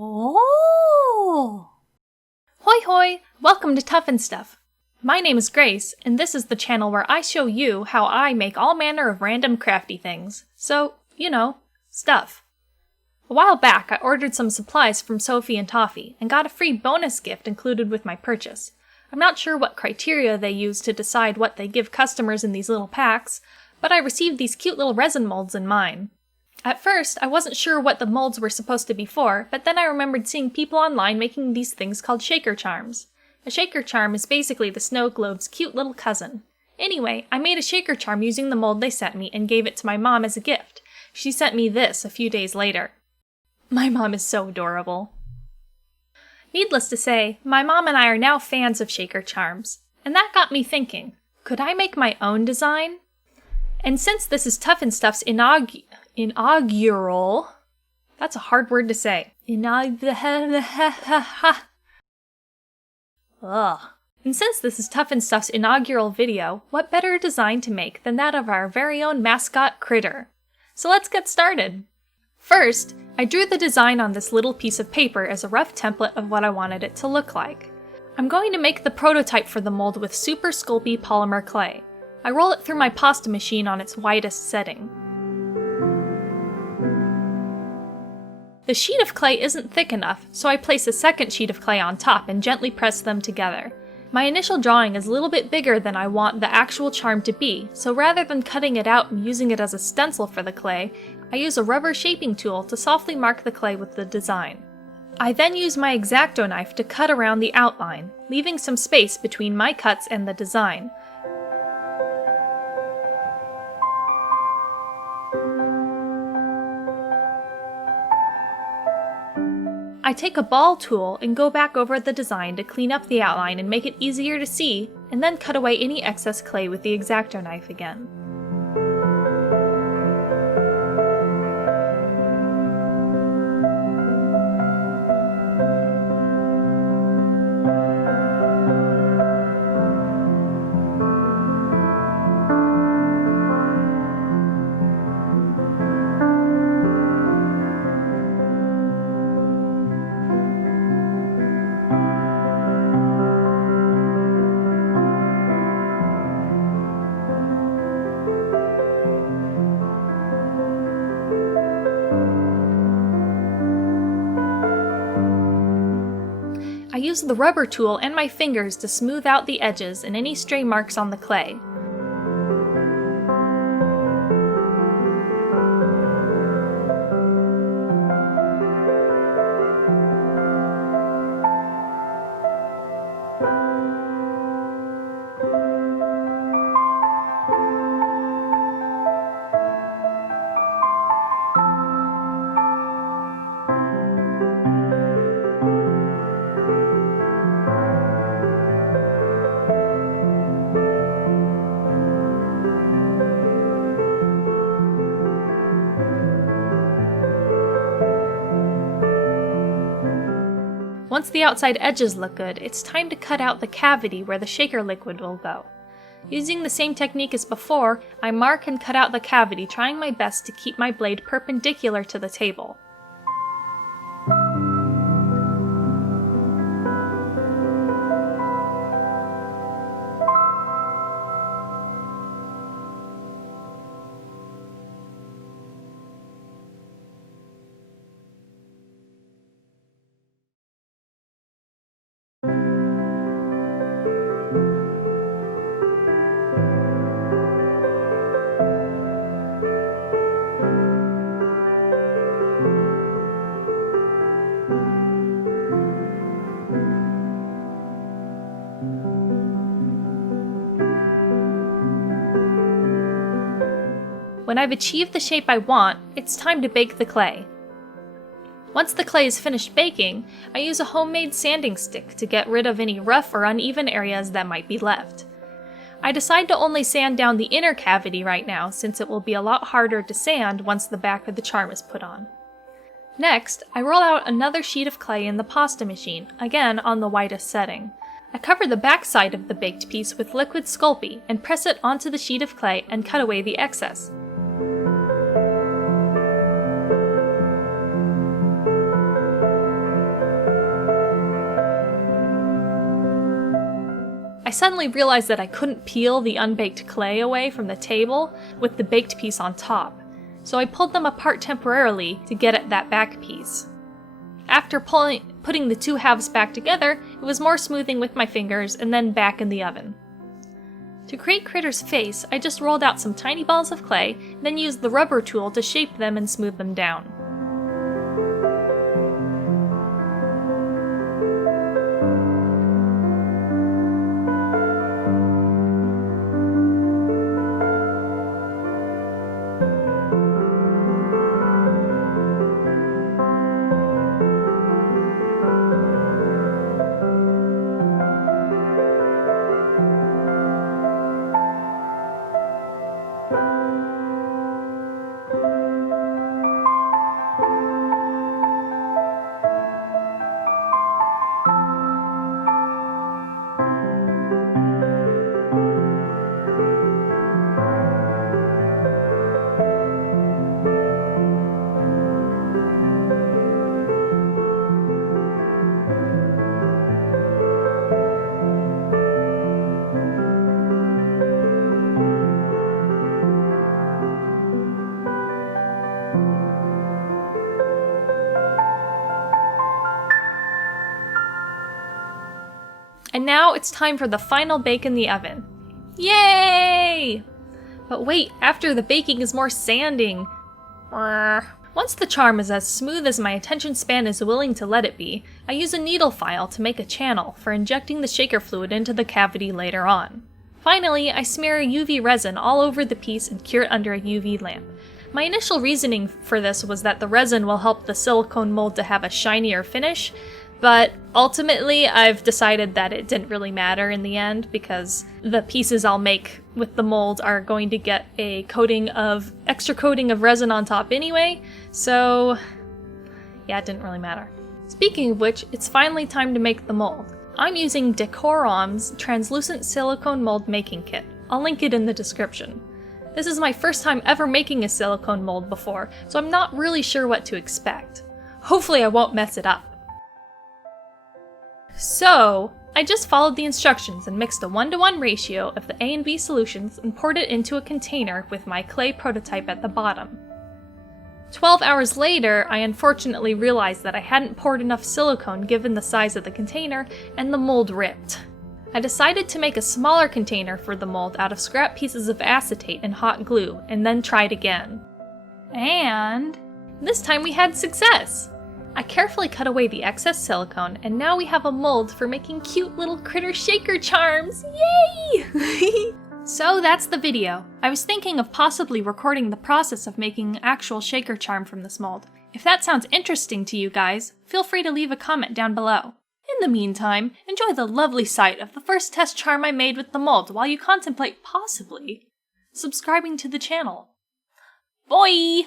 Oh! Hoi hoi! Welcome to Tuffin Stuff. My name is Grace, and this is the channel where I show you how I make all manner of random crafty things. So, stuff. A while back, I ordered some supplies from Sophie and Toffee, and got a free bonus gift included with my purchase. I'm not sure what criteria they use to decide what they give customers in these little packs, but I received these cute little resin molds in mine. At first, I wasn't sure what the molds were supposed to be for, but then I remembered seeing people online making these things called shaker charms. A shaker charm is basically the snow globe's cute little cousin. Anyway, I made a shaker charm using the mold they sent me and gave it to my mom as a gift. She sent me this a few days later. My mom is so adorable. Needless to say, my mom and I are now fans of shaker charms, and that got me thinking, could I make my own design? And since this is Tuffin Stuff's inaugural, that's a hard word to say. And since this is Tuffin Stuff's inaugural video, what better design to make than that of our very own mascot Critter? So let's get started. First, I drew the design on this little piece of paper as a rough template of what I wanted it to look like. I'm going to make the prototype for the mold with super Sculpey polymer clay. I roll it through my pasta machine on its widest setting. The sheet of clay isn't thick enough, so I place a second sheet of clay on top and gently press them together. My initial drawing is a little bit bigger than I want the actual charm to be, so rather than cutting it out and using it as a stencil for the clay, I use a rubber shaping tool to softly mark the clay with the design. I then use my X-Acto knife to cut around the outline, leaving some space between my cuts and the design. I take a ball tool and go back over the design to clean up the outline and make it easier to see, and then cut away any excess clay with the X-Acto knife again. I use the rubber tool and my fingers to smooth out the edges and any stray marks on the clay. Once the outside edges look good, it's time to cut out the cavity where the shaker liquid will go. Using the same technique as before, I mark and cut out the cavity, trying my best to keep my blade perpendicular to the table. When I've achieved the shape I want, it's time to bake the clay. Once the clay is finished baking, I use a homemade sanding stick to get rid of any rough or uneven areas that might be left. I decide to only sand down the inner cavity right now, since it will be a lot harder to sand once the back of the charm is put on. Next, I roll out another sheet of clay in the pasta machine, again on the widest setting. I cover the back side of the baked piece with liquid Sculpey and press it onto the sheet of clay and cut away the excess. I suddenly realized that I couldn't peel the unbaked clay away from the table with the baked piece on top, so I pulled them apart temporarily to get at that back piece. After putting the two halves back together, it was more smoothing with my fingers and then back in the oven. To create Critter's face, I just rolled out some tiny balls of clay, then used the rubber tool to shape them and smooth them down. And now it's time for the final bake in the oven. Yay! But wait, after the baking is more sanding. Once the charm is as smooth as my attention span is willing to let it be, I use a needle file to make a channel for injecting the shaker fluid into the cavity later on. Finally, I smear UV resin all over the piece and cure it under a UV lamp. My initial reasoning for this was that the resin will help the silicone mold to have a shinier finish, but ultimately I've decided that it didn't really matter in the end because the pieces I'll make with the mold are going to get a extra coating of resin on top anyway, so yeah, it didn't really matter. Speaking of which, it's finally time to make the mold. I'm using DecorRom's translucent silicone mold making kit. I'll link it in the description. This is my first time ever making a silicone mold before, so I'm not really sure what to expect. Hopefully I won't mess it up. So, I just followed the instructions and mixed a 1:1 ratio of the A and B solutions and poured it into a container with my clay prototype at the bottom. 12 hours later, I unfortunately realized that I hadn't poured enough silicone given the size of the container, and the mold ripped. I decided to make a smaller container for the mold out of scrap pieces of acetate and hot glue, and then tried again. And this time we had success! I carefully cut away the excess silicone, and now we have a mold for making cute little critter shaker charms! Yay! So that's the video. I was thinking of possibly recording the process of making an actual shaker charm from this mold. If that sounds interesting to you guys, feel free to leave a comment down below. In the meantime, enjoy the lovely sight of the first test charm I made with the mold while you contemplate possibly subscribing to the channel. Bye!